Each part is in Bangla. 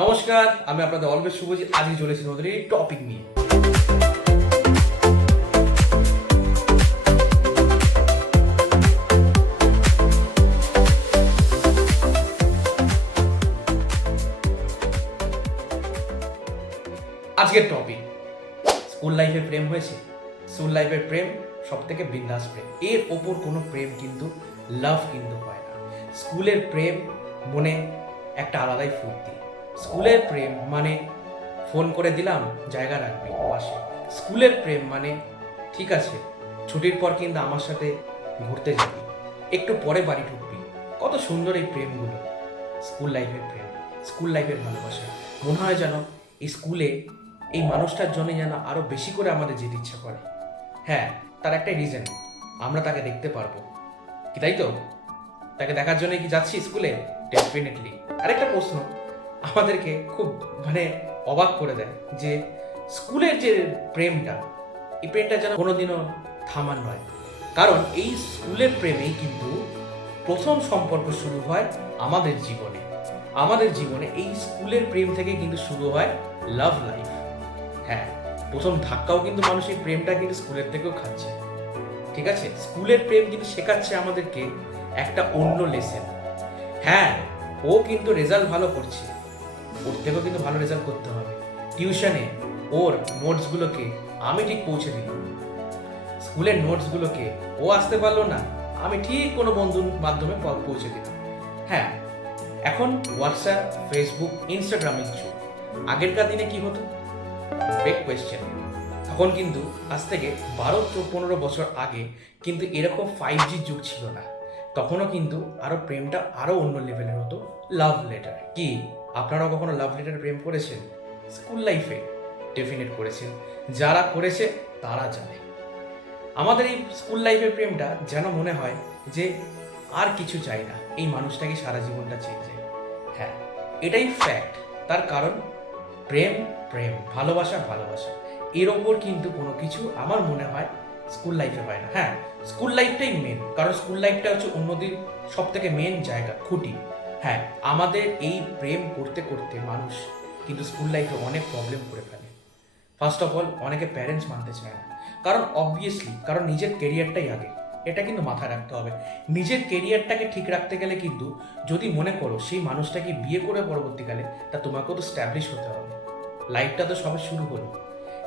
নমস্কার, আমি আপনাদের অলওয়েজ শুভজিৎ। আজকে চলেছি নতুন এই টপিক নিয়ে। আজকের টপিক স্কুল লাইফে প্রেম হয়েছে। স্কুল লাইফের প্রেম সব থেকে বিন্দাস প্রেম, এর ওপর কোনো প্রেম কিন্তু লাভ কিন্তু হয় না। স্কুলের প্রেম মনে একটা আলাদাই ফুর্তি। স্কুলের প্রেম মানে ফোন করে দিলাম, জায়গা রাখবি পাশে। স্কুলের প্রেম মানে ঠিক আছে, ছুটির পর কিন্তু আমার সাথে ঘুরতে যাবি, একটু পরে বাড়ি ঢুকবি। কত সুন্দর এই প্রেমগুলো, স্কুল লাইফের প্রেম, স্কুল লাইফের ভালোবাসা। মনে হয় যেন এই স্কুলে এই মানুষটার জন্য যেন আরো বেশি করে আমাদের যেতে ইচ্ছা করে। হ্যাঁ, তার একটাই রিজন, আমরা তাকে দেখতে পারবো কি, তাই তো? তাকে দেখার জন্য কি যাচ্ছি স্কুলে? ডেফিনেটলি। আরেকটা প্রশ্ন আমাদেরকে খুব অবাক করে দেয় যে স্কুলের যে প্রেমটা, এই প্রেমটা যেন কোনোদিনও থামার নয়। কারণ এই স্কুলের প্রেমেই কিন্তু প্রথম সম্পর্ক শুরু হয় আমাদের জীবনে। আমাদের জীবনে এই স্কুলের প্রেম থেকে কিন্তু শুরু হয় লাভ লাইফ। হ্যাঁ, প্রথম ধাক্কাও কিন্তু মানুষ এই প্রেমটা কিন্তু স্কুলের থেকেও খাচ্ছে। ঠিক আছে, স্কুলের প্রেম কিন্তু শেখাচ্ছে আমাদেরকে একটা অন্য লেসেন। হ্যাঁ, ও কিন্তু রেজাল্ট ভালো করছে, ওর থেকেও কিন্তু ভালো রেজাল্ট করতে হবে। টিউশনে ওর নোটসগুলোকে আমি ঠিক পৌঁছে দিলাম, স্কুলের নোটসগুলোকে ও আসতে পারলো না, আমি ঠিক কোনো বন্ধুর মাধ্যমে পৌঁছে দিলাম। হ্যাঁ, এখন হোয়াটসঅ্যাপ, ফেসবুক, ইনস্টাগ্রামের যুগ। আগেরকার দিনে কি হতো? Big question. তখন কিন্তু আজ থেকে 12-15 বছর আগে কিন্তু এরকম 5G যুগ ছিল না। তখনও কিন্তু আরো প্রেমটা আরো অন্য লেভেলের হতো। লাভ লেটার কি, আপনারাও কখনো লাভ লেটার প্রেম করেছেন? স্কুল লাইফে ডেফিনেট করেছেন, যারা করেছে তারা জানে। আমাদের এই স্কুল লাইফের প্রেমটা যেন মনে হয় যে আর কিছু চাই না, এই মানুষটাকে সারা জীবনটা চেয়ে যায়। হ্যাঁ, এটাই ফ্যাক্ট। তার কারণ প্রেম প্রেম, ভালোবাসা ভালোবাসা, এর ওপর কিন্তু কোনো কিছু আমার মনে হয় স্কুল লাইফে হয় না। হ্যাঁ, স্কুল লাইফটাই মেন, কারণ স্কুল লাইফটা হচ্ছে অন্যদের সব থেকে মেন জায়গা, খুঁটি। হ্যাঁ, আমাদের এই প্রেম করতে করতে মানুষ কিন্তু স্কুল লাইফে অনেক প্রবলেম করে ফেলে। ফার্স্ট অফ অল, অনেকে প্যারেন্টস মানতে চায় না, কারণ অবভিয়াসলি কারণ নিজের কেরিয়ারটাই আগে। এটা কিন্তু মাথায় রাখতে হবে। নিজের কেরিয়ারটাকে ঠিক রাখতে গেলে কিন্তু যদি মনে করো সেই মানুষটাকে বিয়ে করে পরবর্তীকালে, তা তোমাকেও তো স্ট্যাবলিশ হতে হবে। লাইফটা তো সবে শুরু হলো।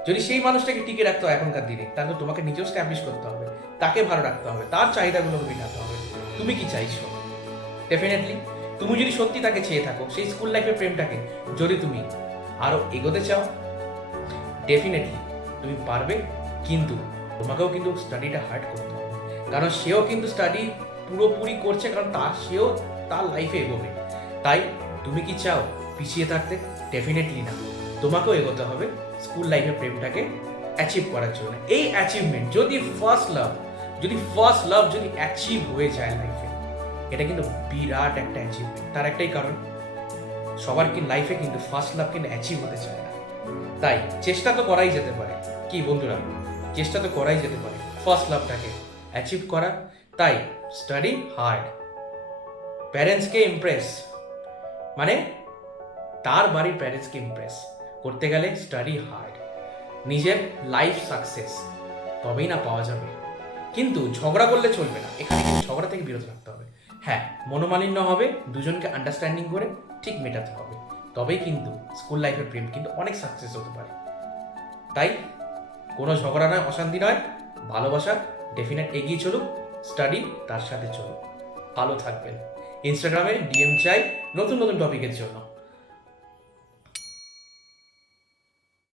যদি সেই মানুষটাকে টিকে রাখতে হয় এখনকার দিনে, তাহলে তো তোমাকে নিজেও স্ট্যাবলিশ করতে হবে, তাকে ভালো রাখতে হবে, তার চাহিদাগুলোকে মেটাতে হবে। তুমি কি চাইছো? ডেফিনেটলি তুমি যদি সত্যি তাকে চেয়ে থাকো, সেই স্কুল লাইফের প্রেমটাকে যদি তুমি আরো এগোতে চাও, ডেফিনেটলি তুমি পারবে। কিন্তু তোমাকেও কিন্তু স্টাডিটা হার্ড করতে হবে, কারণ সেও কিন্তু স্টাডি পুরোপুরি করছে, কারণ সেও তার লাইফে এগোবে। তাই তুমি কি চাও পিছিয়ে থাকতে? ডেফিনেটলি না, তোমাকেও এগোতে হবে স্কুল লাইফের প্রেমটাকে অ্যাচিভ করার জন্য। এই অ্যাচিভমেন্ট যদি ফার্স্ট লাভ যদি অ্যাচিভ হয়ে যায় লাইফে, এটা কিন্তু বিরাট একটা অ্যাচিভমেন্ট। তার একটাই কারণ, সবার কি লাইফে কিন্তু ফার্স্ট লাভ কিন্তু অ্যাচিভ হতে চায় না। তাই চেষ্টা তো করাই যেতে পারে, কি বন্ধুরা, চেষ্টা তো করাই যেতে পারে ফার্স্ট লাভটাকে অ্যাচিভ করা। তাই স্টাডি হার্ড, প্যারেন্টসকে ইমপ্রেস, তার বাড়ির প্যারেন্টসকে ইমপ্রেস করতে গেলে স্টাডি হার্ড। নিজের লাইফ সাকসেস তবেই না পাওয়া যাবে। কিন্তু ঝগড়া করলে চলবে না, এখানে কিন্তু ঝগড়া থেকে বিরত রাখতে হবে। হ্যাঁ, মনোমালিন্য হবে, দুজনকে আন্ডারস্ট্যান্ডিং করে ঠিক মেটাতে হবে, তবেই কিন্তু স্কুল লাইফের প্রেম কিন্তু অনেক সাকসেস হতে পারে। তাই কোনো ঝগড়া নয়, অশান্তি নয়, ভালোবাসা ডেফিনেট এগিয়ে চলুক, স্টাডি তার সাথে চলুক। ভালো থাকবেন। ইনস্টাগ্রামে ডিএম চাই নতুন নতুন টপিকের জন্য।